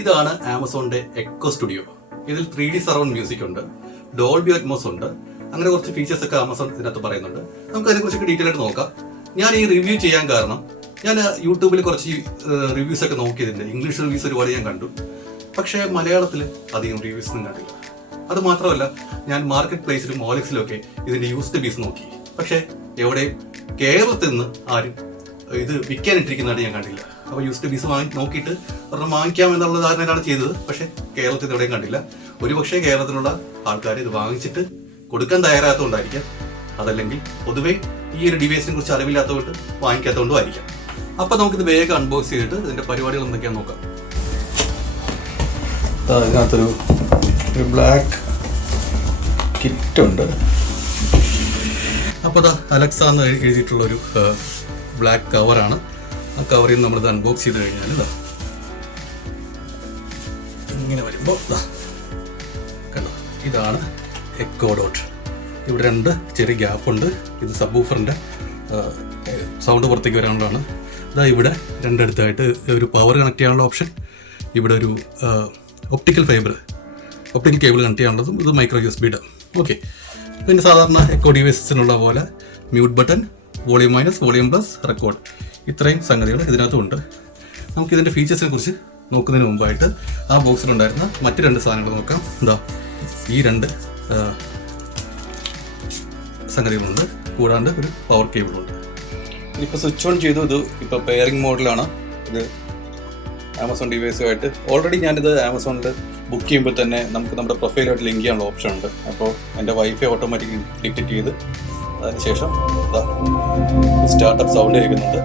ഇതാണ് ആമസോണിന്റെ echo studio. ഇതിൽ 3D surround music ഉണ്ട്, ഡോൾബി അറ്റ്മോസ് ഉണ്ട്, അങ്ങനെ കുറച്ച് ഫീച്ചേഴ്സ് ഒക്കെ ആമസോൺ ഇതിനകത്ത് പറയുന്നുണ്ട്. നമുക്ക് അതിനെക്കുറിച്ചൊക്കെ ഡീറ്റെയിൽ ആയിട്ട് നോക്കാം. ഞാൻ ഈ റിവ്യൂ ചെയ്യാൻ കാരണം ഞാൻ യൂട്യൂബിൽ കുറച്ച് റിവ്യൂസ് ഒക്കെ നോക്കിയതിൻ്റെ ഇംഗ്ലീഷ് റിവ്യൂസ് ഒരുപാട് ഞാൻ കണ്ടു. പക്ഷേ മലയാളത്തിൽ അധികം റിവ്യൂസ് ഒന്നും കണ്ടില്ല. അത് മാത്രമല്ല, ഞാൻ മാർക്കറ്റ് പ്ലേസിലും ഓലക്സിലും ഒക്കെ ഇതിൻ്റെ യൂസ്ഡ് പീസ് നോക്കി. പക്ഷേ എവിടെയും കേരളത്തിൽ നിന്ന് ആരും ഇത് വിൽക്കാനിട്ടിരിക്കുന്നതായിട്ട് ഞാൻ കണ്ടില്ല. അപ്പോൾ യൂസ്ഡ് പീസ് നോക്കിയിട്ട് ഒരെണ്ണം വാങ്ങിക്കാം എന്നുള്ള ധാരണയിലാണ് ചെയ്തത്. പക്ഷേ കേരളത്തിൽ എവിടെയും കണ്ടില്ല. ഒരുപക്ഷെ കേരളത്തിലുള്ള ആൾക്കാർ ഇത് വാങ്ങിച്ചിട്ട് കൊടുക്കാൻ തയ്യാറാകാത്തതുകൊണ്ടായിരിക്കാം, അതല്ലെങ്കിൽ പൊതുവേ ഈ ഒരു ഡിവൈസിനെ കുറിച്ച് അറിവില്ലാത്തതുകൊണ്ട് വാങ്ങിക്കാത്തതുകൊണ്ടും ആയിരിക്കാം. അപ്പോൾ നമുക്കിത് വേഗം അൺബോക്സ് ചെയ്തിട്ട് ഇതിൻ്റെ പരിപാടികൾ എന്തൊക്കെയാണെന്ന് നോക്കാം. ഇതിനകത്തൊരു ബ്ലാക്ക് കിറ്റുണ്ട്. അപ്പോൾ അലക്സ എന്ന് എഴുതിയിട്ടുള്ളൊരു ബ്ലാക്ക് കവറാണ്. ആ കവറിൽ നിന്ന് നമ്മളിത് അൺബോക്സ് ചെയ്ത് കഴിഞ്ഞാൽ ഇങ്ങനെ വരുമ്പോൾ കണ്ടോ, ഇതാണ് എക്കോ ഡോട്ട്. ഇവിടെ 2 ചെറിയ ഗ്യാപ്പുണ്ട്. ഇത് സബ്വൂഫറിൻ്റെ സൗണ്ട് പുറത്തേക്ക് വരാനുള്ളതാണ്. ഇവിടെ 2 അടുത്തായിട്ട് ഒരു പവർ കണക്ട് ചെയ്യാനുള്ള ഓപ്ഷൻ, ഇവിടെ ഒരു ഒപ്റ്റിക്കൽ കേബിൾ കണക്ട് ചെയ്യാനുള്ളതും, ഇത് മൈക്രോ USB. ഓക്കെ, പിന്നെ സാധാരണ എക്കോ ഡിവൈസസിനുള്ള പോലെ mute button, volume minus, volume plus, record, ഇത്രയും സംഗതികൾ ഇതിനകത്തുമുണ്ട്. നമുക്കിതിൻ്റെ ഫീച്ചേഴ്സിനെ കുറിച്ച് നോക്കുന്നതിന് മുമ്പായിട്ട് ആ ബോക്സിലുണ്ടായിരുന്ന മറ്റ് 2 സാധനങ്ങൾ നോക്കാം. ഈ 2 സംഗതികളുണ്ട്, കൂടാണ്ട് ഒരു പവർ കേബിളുണ്ട്. ഇതിപ്പോൾ സ്വിച്ച് ഓൺ ചെയ്തു. ഇത് ഇപ്പോൾ പെയറിംഗ് മോഡിലാണ്. ഇത് ആമസോൺ ഡിവൈസുമായിട്ട് ഓൾറെഡി ഞാനിത് ആമസോണിൽ ബുക്ക് ചെയ്യുമ്പോൾ തന്നെ നമുക്ക് നമ്മുടെ പ്രൊഫൈലുമായിട്ട് ലിങ്ക് ചെയ്യാനുള്ള ഓപ്ഷൻ ഉണ്ട്. അപ്പോൾ എൻ്റെ വൈഫൈ ഓട്ടോമാറ്റിക്കലി ഡിറ്റക്ട് ചെയ്ത് അതിനുശേഷം സ്റ്റാർട്ടപ്പ് സൗണ്ട് കേൾക്കുന്നുണ്ട്.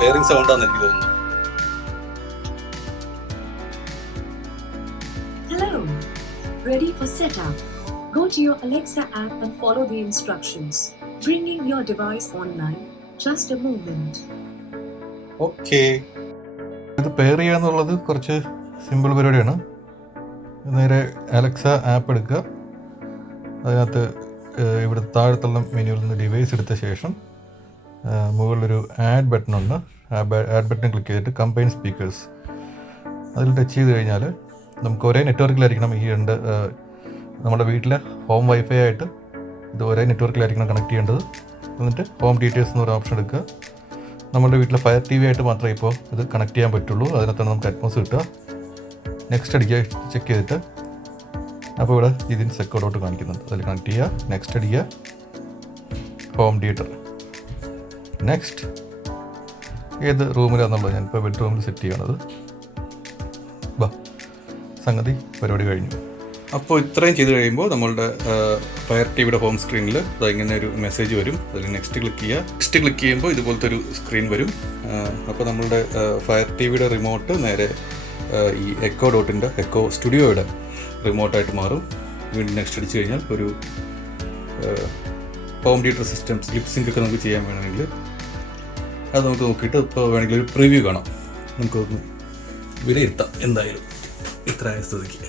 പെയറിംഗ് സൗണ്ടാണെന്ന് എനിക്ക് തോന്നുന്നു. Hello, ready for setup? Go to your Alexa app and follow the instructions. Bringing your device online. Just a moment. Okay, ഇത് പെയർ ചെയ്യുക എന്നുള്ളത് കുറച്ച് സിമ്പിൾ പരിപാടിയാണ്. നേരെ അലക്സ ആപ്പ് എടുക്കുക. അതിനകത്ത് ഇവിടെ താഴത്തുള്ള മെനുവിൽ നിന്ന് ഡിവൈസ് എടുത്ത ശേഷം മുകളിലൊരു ആഡ് ബട്ടൺ ഉണ്ട്. ആഡ് ബട്ടൺ ക്ലിക്ക് ചെയ്തിട്ട് കമ്പൈൻ സ്പീക്കേഴ്സ് അതിൽ ടച്ച് ചെയ്ത് കഴിഞ്ഞാൽ നമുക്ക് ഒരേ നെറ്റ്വർക്കിലായിരിക്കണം ഈ 2 നമ്മുടെ വീട്ടിലെ ഹോം വൈഫൈ ആയിട്ട് ഇത് ഒരേ നെറ്റ്വർക്കിലായിരിക്കണം കണക്ട് ചെയ്യേണ്ടത്. എന്നിട്ട് ഹോം ഡീറ്റെയിൽസ് എന്നൊരു ഓപ്ഷൻ എടുക്കുക. നമ്മുടെ വീട്ടിലെ ഫയർ TV ആയിട്ട് മാത്രമേ ഇപ്പോൾ ഇത് കണക്ട് ചെയ്യാൻ പറ്റുള്ളൂ. അതിനകത്താണ് നമുക്ക് അറ്റ്മോസ് കിട്ടുക. നെക്സ്റ്റ് അടിക്കുക, ചെക്ക് ചെയ്തിട്ട് അപ്പോൾ ഇവിടെ ഇതിന് സെക്കോഡോട്ട് കാണിക്കുന്നുണ്ട്. അതിൽ കണക്ട് ചെയ്യുക, നെക്സ്റ്റ് അടിക്കുക, ഹോം തിയേറ്റർ, നെക്സ്റ്റ് ഏത് റൂമിലാണെന്നുള്ളത് ഞാനിപ്പോൾ ബെഡ്റൂമിൽ സെറ്റ് ചെയ്യണത്. സംഗതി പരിപാടി കഴിഞ്ഞു. അപ്പോൾ ഇത്രയും ചെയ്ത് കഴിയുമ്പോൾ നമ്മളുടെ ഫയർ ടിവിയുടെ ഹോം സ്ക്രീനിൽ ഇങ്ങനെ ഒരു മെസ്സേജ് വരും. അതിൽ നെക്സ്റ്റ് ക്ലിക്ക് ചെയ്യുമ്പോൾ ഇതുപോലത്തെ ഒരു സ്ക്രീൻ വരും. അപ്പോൾ നമ്മളുടെ ഫയർ ടിവിയുടെ റിമോട്ട് നേരെ ഈ എക്കോ ഡോട്ടിൻ്റെ എക്കോ സ്റ്റുഡിയോയുടെ റിമോട്ടായിട്ട് മാറും. വീണ്ടും നെക്സ്റ്റ് അടിച്ചു കഴിഞ്ഞാൽ ഒരു home theatre system lip sync ഒക്കെ നമുക്ക് ചെയ്യാൻ വേണമെങ്കിൽ അത് നമുക്ക് നോക്കിയിട്ട് ഇപ്പോൾ വേണമെങ്കിൽ ഒരു പ്രിവ്യൂ കാണാം. നമുക്കൊന്ന് വിലയിരുത്താം എന്തായാലും ഇത്ര ആയ സ്ഥിതിക്ക്.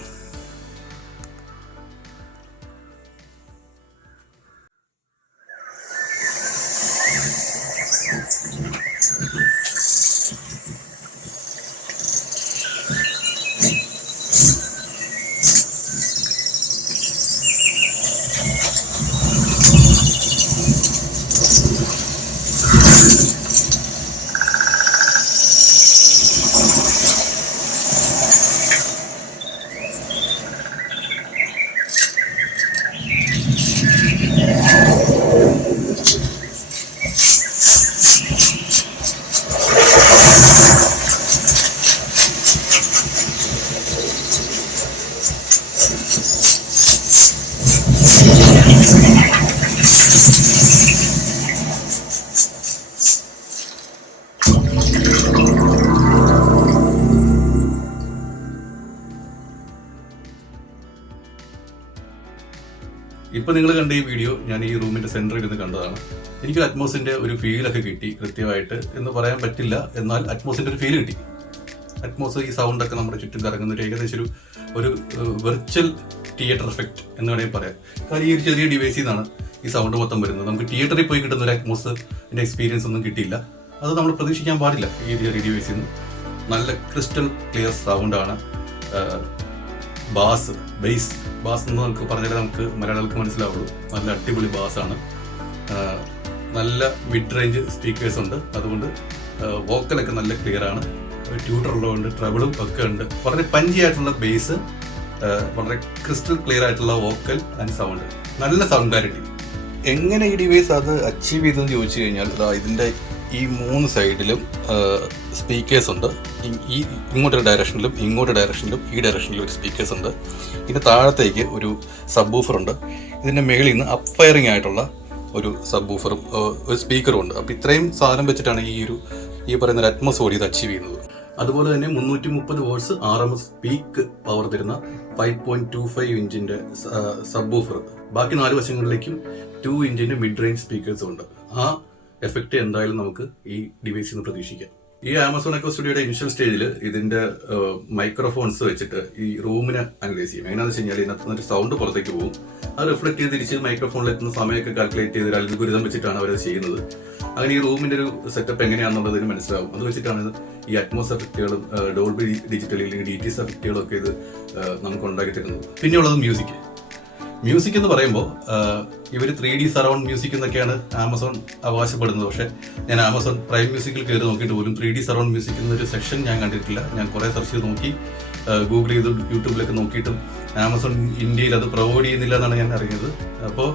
ഇപ്പോൾ നിങ്ങൾ കണ്ട ഈ വീഡിയോ ഞാൻ ഈ റൂമിൻ്റെ സെൻറ്ററിൽ ഇരുന്ന് കണ്ടതാണ്. എനിക്ക് അറ്റ്മോസിൻ്റെ ഒരു ഫീലൊക്കെ കിട്ടി. കൃത്യമായിട്ട് എന്ന് പറയാൻ പറ്റില്ല, എന്നാൽ അറ്റ്മോസിൻ്റെ ഒരു ഫീൽ കിട്ടി. അറ്റ്മോസ് ഈ സൗണ്ടൊക്കെ നമ്മുടെ ചുറ്റും കറങ്ങുന്ന ഒരു ഏകദേശം ഒരു വെർച്വൽ തിയേറ്റർ എഫക്റ്റ് എന്ന് വേണമെങ്കിൽ പറയാം. കാരണം ഈ ഒരു ചെറിയ ഡിവൈസിൽ നിന്നാണ് ഈ സൗണ്ട് മൊത്തം വരുന്നത്. നമുക്ക് തിയേറ്ററിൽ പോയി കിട്ടുന്ന ഒരു അറ്റ്മോസിൻ്റെ എക്സ്പീരിയൻസ് ഒന്നും കിട്ടിയില്ല. അത് നമ്മൾ പ്രതീക്ഷിക്കാൻ പാടില്ല ഈ ഡിവൈസിൽ നിന്ന്. നല്ല ക്രിസ്റ്റൽ ക്ലിയർ സൗണ്ടാണ്. ബേസ് എന്ന് നമുക്ക് പറഞ്ഞാൽ നമുക്ക് മലയാളികൾക്ക് മനസ്സിലാവുള്ളൂ. നല്ല അടിപൊളി ബാസാണ്. നല്ല മിഡ് റേഞ്ച് സ്പീക്കേഴ്സ് ഉണ്ട്. അതുകൊണ്ട് വോക്കലൊക്കെ നല്ല ക്ലിയർ ആണ്. ട്യൂട്ടർ ഉള്ളതുകൊണ്ട് ട്രബിളും ഒക്കെ ഉണ്ട്. വളരെ പഞ്ചി ആയിട്ടുള്ള ബേസ്, വളരെ ക്രിസ്റ്റൽ ക്ലിയർ ആയിട്ടുള്ള വോക്കൽ ആൻഡ് സൗണ്ട്, നല്ല സൗണ്ട് ക്ലാരിറ്റി. എങ്ങനെ ഈ ഡിവൈസ് അത് അച്ചീവ് ചെയ്തെന്ന് ചോദിച്ചു കഴിഞ്ഞാൽ ഇതിൻ്റെ ഈ 3 സൈഡിലും സ്പീക്കേഴ്സ് ഉണ്ട്. ഇങ്ങോട്ടൊരു ഡയറക്ഷനിലും ഇങ്ങോട്ട് ഡയറക്ഷനിലും ഈ ഡയറക്ഷനിലും ഒരു സ്പീക്കേഴ്സ് ഉണ്ട്. ഇതിൻ്റെ താഴത്തേക്ക് ഒരു സബ് വൂഫർ ഉണ്ട്. ഇതിൻ്റെ മുകളിൽ നിന്ന് അപ്പ് ഫയറിംഗ് ആയിട്ടുള്ള ഒരു സബ് വൂഫറും ഒരു സ്പീക്കറും ഉണ്ട്. അപ്പോൾ ഇത്രയും സാധനം വെച്ചിട്ടാണ് ഈ പറയുന്ന ഒരു അറ്റ്മോസ് ഓഡിയോ ഇത് അച്ചീവ് ചെയ്യുന്നത്. അതുപോലെ തന്നെ 330 വോൾട്ട്സ് RMS പീക്ക് പവർ തരുന്ന 5.25 ഇഞ്ചിൻ്റെ സബ് വൂഫർ. ബാക്കി 4 വശങ്ങളിലേക്കും 2 ഇഞ്ചിൻ്റെ മിഡ് റേഞ്ച് സ്പീക്കേഴ്സും ഉണ്ട്. ആ എഫക്റ്റ് എന്തായാലും നമുക്ക് ഈ ഡിവൈസിൽ നിന്ന് പ്രതീക്ഷിക്കാം. ഈ ആമസോൺ എക്കോ സ്റ്റുഡിയോയുടെ ഇനിഷ്യൽ സ്റ്റേജിൽ ഇതിന്റെ മൈക്രോഫോൺസ് വെച്ചിട്ട് ഈ റൂമിനെ അനലൈസ് ചെയ്യും. എങ്ങനെയാണെന്ന് വെച്ച് കഴിഞ്ഞാൽ ഇതിനകത്ത് നിന്ന് സൗണ്ട് പുറത്തേക്ക് പോകും. അത് റിഫ്ലക്ട് ചെയ്ത് തിരിച്ച് മൈക്രോഫോണിൽ എത്തുന്ന സമയമൊക്കെ കാൽക്കുലേറ്റ് ചെയ്ത് അൽഗോരിതം വെച്ചിട്ടാണ് അവരത് ചെയ്യുന്നത്. അങ്ങനെ ഈ റൂമിന്റെ ഒരു സെറ്റപ്പ് എങ്ങനെയാണെന്നുള്ളതിന് മനസ്സിലാവും. അത് വെച്ചിട്ടാണ് ഈ അറ്റ്മോസ് എഫക്റ്റുകളും ഡോൾബി ഡിജിറ്റൽ അല്ലെങ്കിൽ DTS എഫക്റ്റുകളും ഒക്കെ ഇത് നമുക്ക് ഉണ്ടാക്കി തരുന്നത്. പിന്നെയുള്ളത് മ്യൂസിക് എന്ന് പറയുമ്പോൾ ഇവർ 3D സറൗണ്ട് മ്യൂസിക് എന്നൊക്കെയാണ് ആമസോൺ അവകാശപ്പെടുന്നത്. പക്ഷേ ഞാൻ ആമസോൺ പ്രൈം മ്യൂസിക്കിൽ കയറി നോക്കിയിട്ട് പോലും 3D സറൗണ്ട് മ്യൂസിക് എന്നൊരു സെക്ഷൻ ഞാൻ കണ്ടിട്ടില്ല. ഞാൻ കുറേ സെർച്ച് ചെയ്ത് നോക്കി, ഗൂഗിൾ ചെയ്ത് യൂട്യൂബിലൊക്കെ നോക്കിയിട്ടും ആമസോൺ ഇന്ത്യയിൽ അത് പ്രൊവൈഡ് ചെയ്യുന്നില്ല എന്നാണ് ഞാൻ അറിഞ്ഞത്. അപ്പോൾ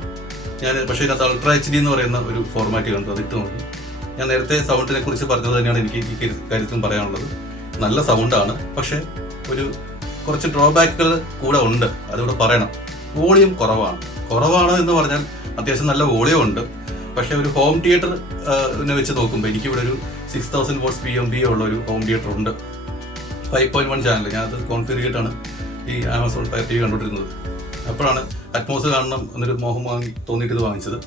പക്ഷേ ഇതിനകത്ത് അൾട്രാ HD എന്ന് പറയുന്ന ഒരു ഫോർമാറ്റ് കണ്ടു, അതിട്ട് നോക്കി. ഞാൻ നേരത്തെ സൗണ്ടിനെ കുറിച്ച് പറഞ്ഞത് തന്നെയാണ് എനിക്ക് ഈ കാര്യത്തിലും പറയാനുള്ളത്. നല്ല സൗണ്ടാണ്, പക്ഷേ കുറച്ച് ഡ്രോബാക്കുകൾ കൂടെ ഉണ്ട്, അതുകൂടെ പറയണം. വോളിയം കുറവാണ് എന്ന് പറഞ്ഞാൽ അത്യാവശ്യം നല്ല വോളിയം ഉണ്ട്. പക്ഷെ ഒരു ഹോം തിയേറ്ററിനെ വെച്ച് നോക്കുമ്പോൾ എനിക്കിവിടെ ഒരു 6000 watts PMV ഉള്ള ഒരു ഹോം തിയേറ്റർ ഉണ്ട്. 5.1 ചാനൽ. ഞാനത് കോൺഫിഗർ ചെയ്തിട്ടാണ് ഈ ആമസോൺ ഫയർ TV കണ്ടുകൊണ്ടിരുന്നത്. അപ്പോഴാണ് അറ്റ്മോസ് കാണണം എന്നൊരു മോഹം തോന്നിയിട്ട് ഇത് വാങ്ങിച്ചത്.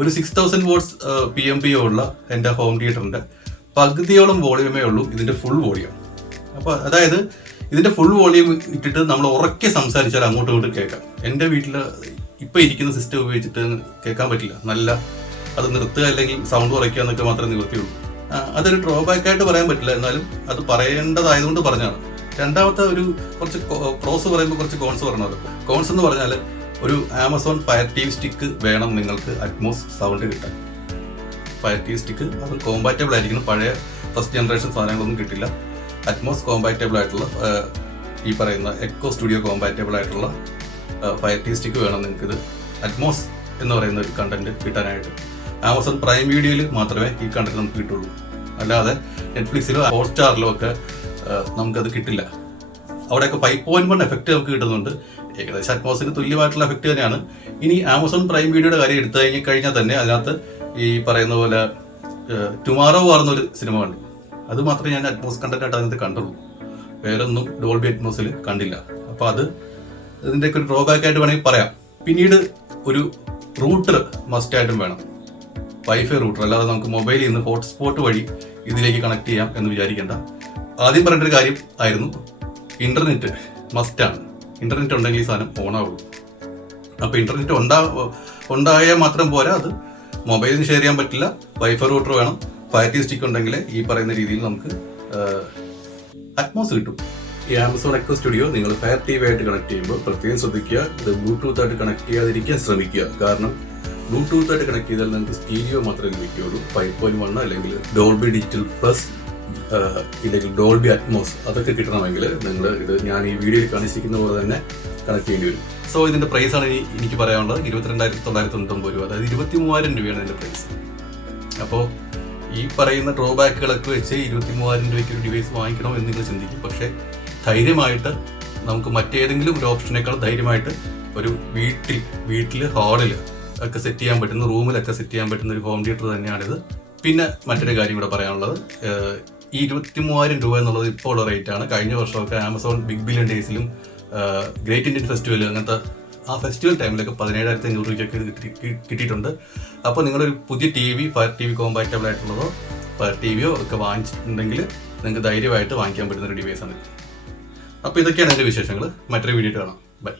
ഒരു 6000 watts PMV ഉള്ള എൻ്റെ ഹോം തിയേറ്ററിൻ്റെ പകുതിയോളം വോളിയമേ ഉള്ളൂ ഇതിൻ്റെ ഫുൾ വോളിയം. അപ്പോൾ അതായത് ഇതിന്റെ ഫുൾ വോളിയം ഇട്ടിട്ട് നമ്മൾ ഉറക്കെ സംസാരിച്ചാൽ അങ്ങോട്ടും ഇങ്ങോട്ടും കേൾക്കാം. എൻ്റെ വീട്ടിൽ ഇപ്പം ഇരിക്കുന്ന സിസ്റ്റം ഉപയോഗിച്ചിട്ട് കേൾക്കാൻ പറ്റില്ല. അത് നിർത്തുക അല്ലെങ്കിൽ സൗണ്ട് കുറയ്ക്കുക എന്നൊക്കെ മാത്രമേ നിവൃത്തിയുള്ളൂ. അതൊരു ഡ്രോബാക്കായിട്ട് പറയാൻ പറ്റില്ല, എന്നാലും അത് പറയേണ്ടതായതുകൊണ്ട് പറഞ്ഞാണ്. രണ്ടാമത്തെ കുറച്ച് പ്രോസ് പറയുമ്പോൾ കുറച്ച് കോൺസ് പറഞ്ഞത്. കോൺസ് എന്ന് പറഞ്ഞാൽ ഒരു ആമസോൺ ഫയർ TV സ്റ്റിക്ക് വേണം നിങ്ങൾക്ക് അറ്റ്മോസ് സൗണ്ട് കിട്ടാൻ. ഫയർ TV സ്റ്റിക്ക് അത് കോമ്പാറ്റബിൾ ആയിരിക്കണം. പഴയ ഫസ്റ്റ് ജനറേഷൻ സാധനങ്ങളൊന്നും കിട്ടില്ല. അറ്റ്മോസ് കോമ്പാറ്റബിൾ ആയിട്ടുള്ള ഈ പറയുന്ന എക്കോ സ്റ്റുഡിയോ കോമ്പാറ്റബിൾ ആയിട്ടുള്ള ഫയർ TV സ്റ്റിക്ക് വേണം നിങ്ങൾക്കിത് അറ്റ്മോസ് എന്ന് പറയുന്ന ഒരു കണ്ടന്റ് കിട്ടാനായിട്ട്. ആമസോൺ പ്രൈം വീഡിയോയിൽ മാത്രമേ ഈ കണ്ടന്റ് നമുക്ക് കിട്ടുള്ളൂ. അല്ലാതെ നെറ്റ്ഫ്ലിക്സിലോ ഹോട്ട്സ്റ്റാറിലോ ഒക്കെ നമുക്കത് കിട്ടില്ല. അവിടെയൊക്കെ 5.1 എഫക്റ്റ് നമുക്ക് കിട്ടുന്നുണ്ട്. ഏകദേശം അറ്റ്മോസിന് തുല്യമായിട്ടുള്ള എഫക്റ്റ് തന്നെയാണ്. ഇനി ആമസോൺ പ്രൈം വീഡിയോയുടെ കാര്യം എടുത്തു കഴിഞ്ഞാൽ തന്നെ അതിനകത്ത് ഈ പറയുന്ന പോലെ ടുമാറോ വാർന്നൊരു സിനിമ കണ്ടു. അത് മാത്രമേ ഞാൻ അറ്റ്മോസ് കണ്ടന്റ് ആയിട്ട് അതിനകത്ത് കണ്ടുള്ളൂ. വേറൊന്നും ഡോൾബി അറ്റ്മോസിൽ കണ്ടില്ല. അപ്പോൾ ഇതിൻ്റെയൊക്കെ ഒരു ഡ്രോബാക്ക് ആയിട്ട് വേണമെങ്കിൽ പറയാം. പിന്നീട് ഒരു റൂട്ടർ മസ്റ്റായിട്ടും വേണം. വൈഫൈ റൂട്ടർ, അല്ലാതെ നമുക്ക് മൊബൈലിൽ നിന്ന് ഹോട്ട്സ്പോട്ട് വഴി ഇതിലേക്ക് കണക്ട് ചെയ്യാം എന്ന് വിചാരിക്കേണ്ട. ആദ്യം പറയേണ്ട ഒരു കാര്യം ആയിരുന്നു, ഇന്റർനെറ്റ് മസ്റ്റാണ്. ഇന്റർനെറ്റ് ഉണ്ടെങ്കിൽ ഈ സാധനം ഓണാവുള്ളൂ. അപ്പോൾ ഇന്റർനെറ്റ് ഉണ്ടായാൽ മാത്രം പോരാ, അത് മൊബൈലിന് ഷെയർ ചെയ്യാൻ പറ്റില്ല. വൈഫൈ റൂട്ടർ വേണം. ഫയർ TV സ്റ്റിക്ക് ഉണ്ടെങ്കിൽ ഈ പറയുന്ന രീതിയിൽ നമുക്ക് അറ്റ്മോസ് കിട്ടും. ഈ ആമസോൺ എക്കോ സ്റ്റുഡിയോ നിങ്ങൾ ഫയർ TV ആയിട്ട് കണക്ട് ചെയ്യുമ്പോൾ പ്രത്യേകം ശ്രദ്ധിക്കുക, ഇത് ബ്ലൂടൂത്ത് ആയിട്ട് കണക്ട് ചെയ്യാതിരിക്കാൻ ശ്രമിക്കുക. കാരണം ബ്ലൂടൂത്ത് ആയിട്ട് കണക്ട് ചെയ്താൽ നിങ്ങൾക്ക് സ്റ്റീരിയോ മാത്രമേ ലഭിക്കുകയുള്ളൂ. 5.1 അല്ലെങ്കിൽ ഡോൾബി ഡിജിറ്റൽ പ്ലസ് ഇല്ലെങ്കിൽ ഡോൾബി അറ്റ്മോസ് അതൊക്കെ കിട്ടണമെങ്കിൽ നിങ്ങൾ ഞാൻ ഈ വീഡിയോയിൽ കാണിച്ചിരിക്കുന്ന പോലെ തന്നെ കണക്ട് ചെയ്യേണ്ടി വരും. സോ ഇതിന്റെ പ്രൈസ് ആണ് എനിക്ക് പറയാനുള്ളത്. 22,999 രൂപ, അതായത് 23,000 രൂപയാണ് ഇതിന്റെ പ്രൈസ്. അപ്പോൾ ഈ പറയുന്ന ഡ്രോബാക്കുകളൊക്കെ വെച്ച് 23,000 രൂപയ്ക്ക് ഒരു ഡിവൈസ് വാങ്ങിക്കണോ എന്ന് നിങ്ങൾ ചിന്തിക്കും. പക്ഷേ ധൈര്യമായിട്ട് നമുക്ക് മറ്റേതെങ്കിലും ഒരു ഓപ്ഷനേക്കാൾ ധൈര്യമായിട്ട് ഒരു വീട്ടിൽ ഹാളിൽ ഒക്കെ സെറ്റ് ചെയ്യാൻ പറ്റുന്ന, റൂമിലൊക്കെ സെറ്റ് ചെയ്യാൻ പറ്റുന്ന ഒരു ഹോം തിയേറ്റർ തന്നെയാണിത്. പിന്നെ മറ്റൊരു കാര്യം കൂടെ പറയാനുള്ളത്, ഈ 23,000 രൂപ എന്നുള്ളത് ഇപ്പോൾ ഉള്ള റേറ്റ് ആണ്. കഴിഞ്ഞ വർഷമൊക്കെ ആമസോൺ ബിഗ് ബില്യൺ ഡേയ്സിലും ഗ്രേറ്റ് ഇന്ത്യൻ ഫെസ്റ്റിവൽ അങ്ങനത്തെ ആ ഫെസ്റ്റിവൽ ടൈമിലൊക്കെ 17,500 രൂപയ്ക്കൊക്കെ കിട്ടിയിട്ടുണ്ട്. അപ്പോൾ നിങ്ങളൊരു പുതിയ ഫയർ TV കോമ്പാറ്റബിൾ ആയിട്ടുള്ളതോ ഫയർ TVയോ ഒക്കെ വാങ്ങിച്ചിട്ടുണ്ടെങ്കിൽ നിങ്ങൾക്ക് ധൈര്യമായിട്ട് വാങ്ങിക്കാൻ പറ്റുന്ന ഒരു ഡിവൈസാണ്. അപ്പോൾ ഇതൊക്കെയാണ് എൻ്റെ വിശേഷങ്ങൾ. മറ്റൊരു വീഡിയോ കാണാം. ബൈ.